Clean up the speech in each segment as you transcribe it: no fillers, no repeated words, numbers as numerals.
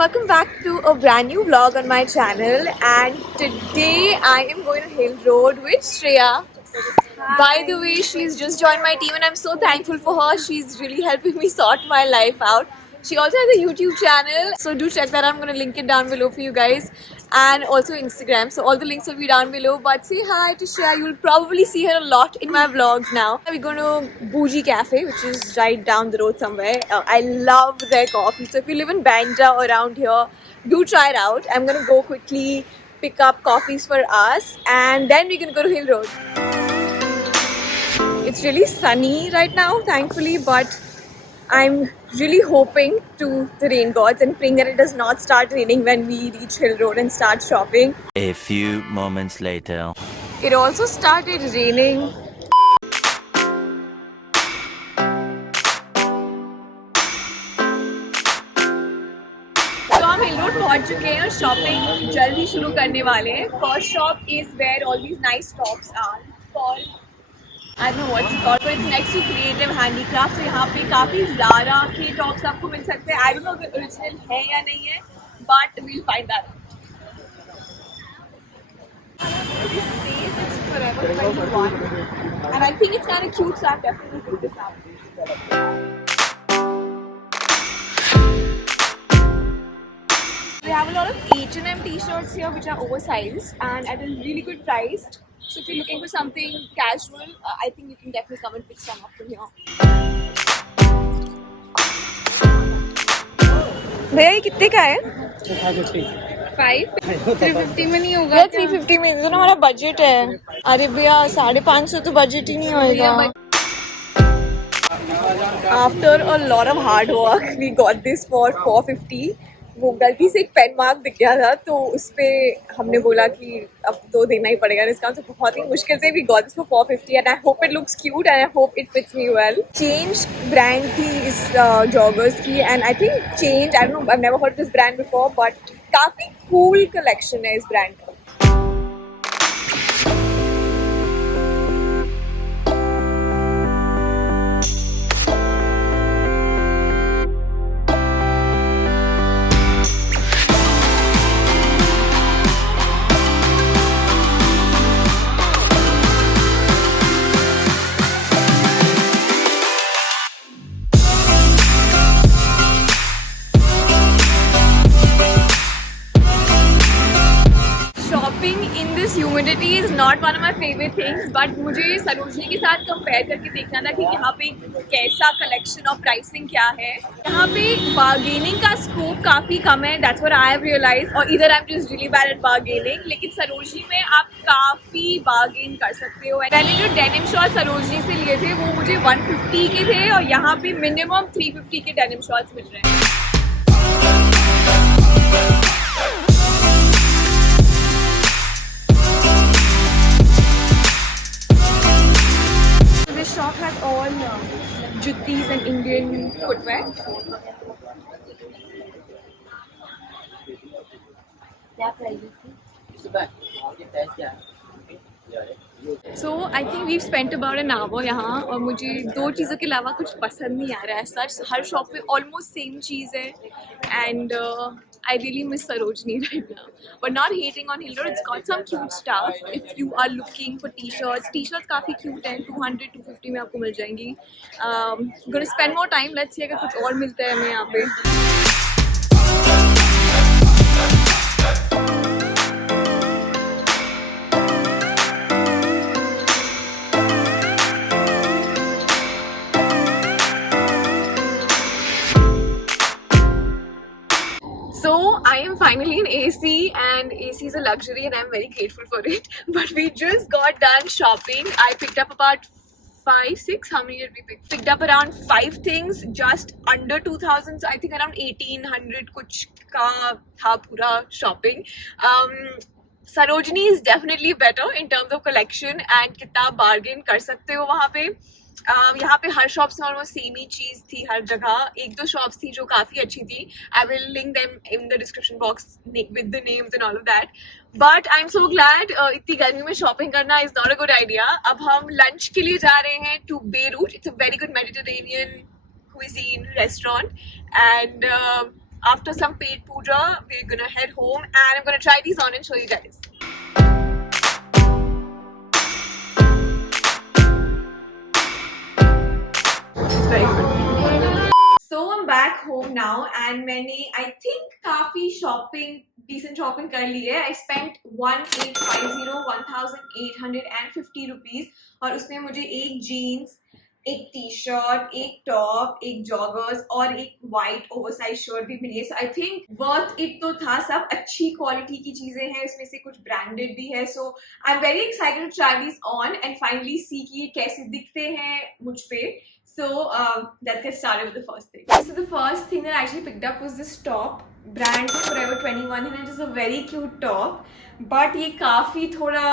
welcome back to a brand new vlog on my channel, and today I am going to Hill Road with Shreya. Hi. By the way, she's just joined my team and I'm so thankful for her. She's really helping me sort my life out. She also has a YouTube channel, so do check that out. I'm going to link it down below for you guys, and also Instagram, so all the links will be down below. But say hi to Shreya. You'll probably see her a lot in my vlogs now. We're going to Bougie Cafe, which is right down the road somewhere. I love their coffee, so if you live in Bandra or around here, do try it out. I'm going to go quickly pick up coffees for us, and then we can go to Hill Road. It's really sunny right now, thankfully, but I'm really hoping to the rain gods and praying that it does not start raining when we reach Hill Road and start shopping. A few moments later. It also started raining. तो हम हिल road पहुंच चुके हैं और shopping जल्दी शुरू करने वाले हैं. First shop is where all these nice tops are. It's called, I don't know what it's called, but it's next to Creative Handicraft. So यहाँ पे काफी Zara के tops आपको मिल सकते हैं. I don't know if original है या नहीं है, but we'll find that out. This says it's forever 21, and I think it's kind of cute, so I'll definitely pick this up. They have a lot of H&M t-shirts here which are oversized and at a really good price. So if you're looking for something casual, I think you can definitely come and pick some up from here. भैया ये कितने का है? 350 में नहीं होगा? 350 में तो हमारा बजट है. अरे भैया 550 तो बजट ही नहीं होएगा. After a lot of hard work, we got this for 450. वो गलती से एक पेन मार्क दिख गया था, तो उस पर हमने बोला कि अब तो देना ही पड़ेगा इसका. तो बहुत ही मुश्किल से we got this for 450, and I hope it looks cute and I hope it fits me well. Change brand थी इस Joggers की, and I think Change, I don't know, I've never heard of this brand before, but काफी cool collection है इस brand का. Humidity is not one of my favorite things, but मुझे सरोजनी के साथ कंपेयर करके देखना था कि यहाँ पे कैसा कलेक्शन और प्राइसिंग क्या है. यहाँ पे बार्गेनिंग का स्कोप काफ़ी कम है. That's what I have realized. और इधर I'm just really bad at bargaining. लेकिन सरोजनी में आप काफ़ी बार्गेन कर सकते हो. मैंने जो डेनिम शॉर्ट्स सरोजनी से लिए थे वो मुझे 150 के थे, और यहाँ पे मिनिमम 350 के डेनिम शॉर्ट्स मिल रहे हैं. This shop has all juttis and Indian footwear. So I think we've spent about an hour यहाँ, और मुझे दो चीज़ों के अलावा कुछ पसंद नहीं आ रहा है. सच हर शॉप में ऑलमोस्ट सेम चीज़ है, and I really miss Sarojini right now. But not hating on Hill Road, it's got some cute stuff. If you are looking for t-shirts काफ़ी cute हैं. 200-250 में आपको मिल जाएंगी. Gonna spend more time. Let's see अगर कुछ और मिलता है हमें यहाँ पे. So I am finally in AC, and AC is a luxury and I'm very grateful for it. But we just got done shopping. I picked up about 5-6, how many did we pick? Picked up around 5 things, just under 2000, so I think around 1800 कुछ का था पूरा shopping. Sarojini is definitely better in terms of collection, and कितना bargain कर सकते हो वहाँ पे. यहाँ पे हर शॉप्स में ऑलमोस्ट सेम ही चीज़ थी हर जगह. एक दो शॉप्स थी जो काफ़ी अच्छी थी. I will link them in the description box with the names and all of that. But I am so glad. इतनी गर्मी में शॉपिंग करना is not a good idea. अब हम लंच के लिए जा रहे हैं to Beirut. It's a very good Mediterranean cuisine restaurant, and after some paid puja, we're gonna head home and I'm gonna try these on and show you guys. It's very good. So I'm back home now and मैंने I think काफी decent shopping कर ली है. I spent 1850 rupees और उसमें मुझे एक jeans, एक T shirt, एक टॉप, एक जॉगर्स और एक वाइट ओवरसाइज शर्ट भी मिली है. So I think worth it तो था. सब अच्छी क्वालिटी की चीजें हैं, इसमें से कुछ ब्रांडेड भी है. So I am very excited to try this on and finally see कि ये कैसे दिखते हैं मुझ पे. So let's get started with the first thing. So the first thing that I actually picked up was this top. Brand Forever 21 and it is a very cute top. But ये काफी थोड़ा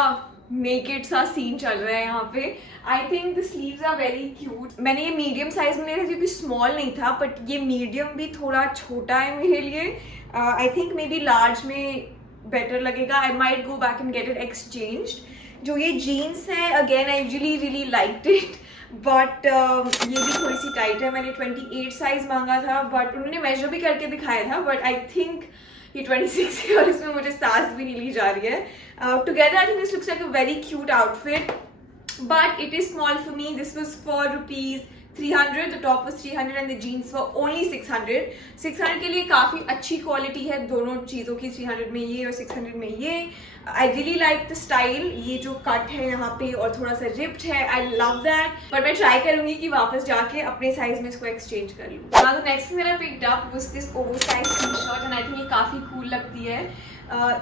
naked सा scene चल रहा है यहाँ पे. I think the sleeves are very cute. मैंने ये मीडियम साइज में लिया था क्योंकि स्मॉल नहीं था, बट ये मीडियम भी थोड़ा छोटा है मेरे लिए. I think maybe लार्ज में बेटर लगेगा. I might go back and get it exchanged. जो ये जीन्स है, again I really liked it. But ये भी थोड़ी सी टाइट है. मैंने 28 साइज मांगा था बट उन्होंने मेजर भी करके दिखाया था, बट आई थिंक ये 26 है और इसमें मुझे सांस भी नहीं ली जा रही है. Together I think this looks like a very cute outfit, but it is small for me. This was for rupees 300. The top was 300 and the jeans were only 600. 600 के लिए काफी अच्छी क्वालिटी है दोनों चीजों की. 300 में ये और 600 में ये. I really like the style. ये जो कट है यहाँ पे और थोड़ा सा ripped है, I love that. पर मैं ट्राई करूंगी कि वापस जाके अपने साइज में इसको एक्सचेंज कर लूँ. Now the next thing that I picked up was this oversized t-shirt and I think ये काफी cool लगती है.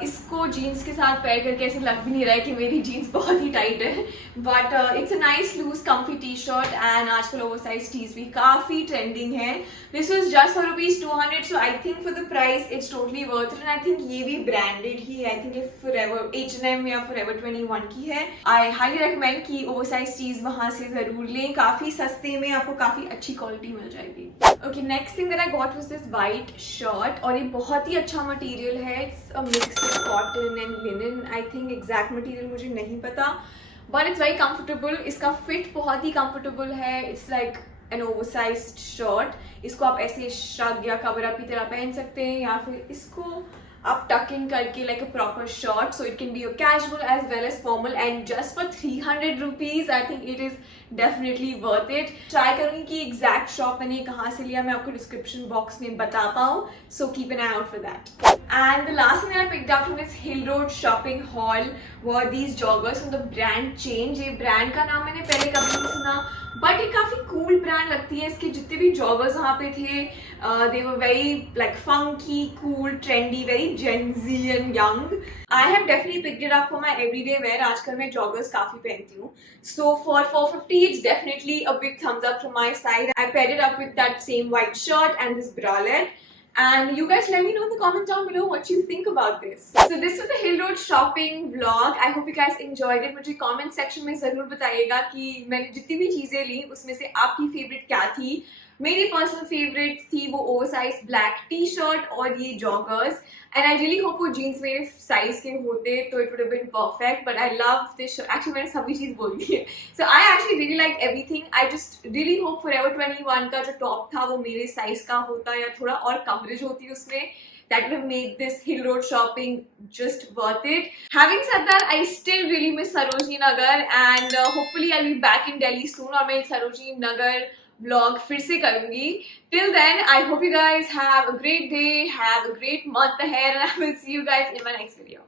इसको जीन्स के साथ पेयर करके ऐसे लग भी नहीं रहा है कि मेरी जीन्स बहुत ही टाइट है, but it's a nice loose comfy T shirt and आजकल ओवरसाइज टीज भी काफी ट्रेंडिंग है. This was just for rupees 200, so I think for the price it's totally worth it. And I think ये भी branded ही है. आई think ये forever H&M या forever 21 की है. आई हाईली रिकमेंड कि ओवरसाइज टीज वहां से जरूर लें. काफी सस्ते में आपको काफी अच्छी क्वालिटी मिल जाएगी. Okay, next thing that I got was this white shirt और ये बहुत ही अच्छा मटेरियल है. It's a mix of cotton and linen. I think exact material मुझे नहीं पता, बट इट्स वेरी कंफर्टेबल. इसका फिट बहुत ही कंफर्टेबल है. It's like an oversized shirt. इसको आप ऐसे श्रग या कवर अप की तरह पहन सकते हैं या फिर इसको आप टक इन करके like a proper shirt. So it can be casual as well as formal and just for 300 rupees I think it is definitely worth it. Try करूंगी कि एग्जैक्ट शॉप मैंने कहाँ से लिया, मैं आपको डिस्क्रिप्शन बॉक्स में बता पाऊँ. So keep an I out for that. And the last thing that I picked up from this Hill Road shopping haul were these joggers from the brand Chnge. ये brand का नाम मैंने पहले कभी नहीं सुना, but ये काफी cool brand लगती है. इसके जितने भी joggers वहाँ पे थे, they were very like funky, cool, trendy, very Gen Z and young. I have definitely picked it up for my everyday wear. आजकल मैं joggers काफी पहनती हूँ. So for 450, it's definitely a big thumbs up from my side. I paired it up with that same white shirt and this bralette. And you guys let me know in the comments down below what you think about this. So this was the Hill Road shopping vlog. I hope you guys enjoyed it. मुझे comment section में ज़रूर बताइएगा कि मैंने जितनी भी चीज़ें ली उसमें से आपकी favorite क्या थी. मेरी पर्सनल फेवरेट थी वो ओवरसाइज ब्लैक टी शर्ट और ये joggers. And I really hope वो जीन्स मेरे साइज के होते तो it would have been perfect. But I love this. Actually मैंने सभी चीज बोल दी है. So I actually really like everything. I just really hope forever 21 का जो टॉप था वो मेरे साइज का होता या थोड़ा और कवरेज होती उसमें. That would have made this Hill Road shopping just worth it. Having said that, I still really miss Sarojini Nagar and hopefully I'll be back in Delhi soon और मैं Sarojini Nagar vlog फिर से करूंगी. Till then, I hope you guys have a great day, have a great month ahead and I will see you guys in my next video.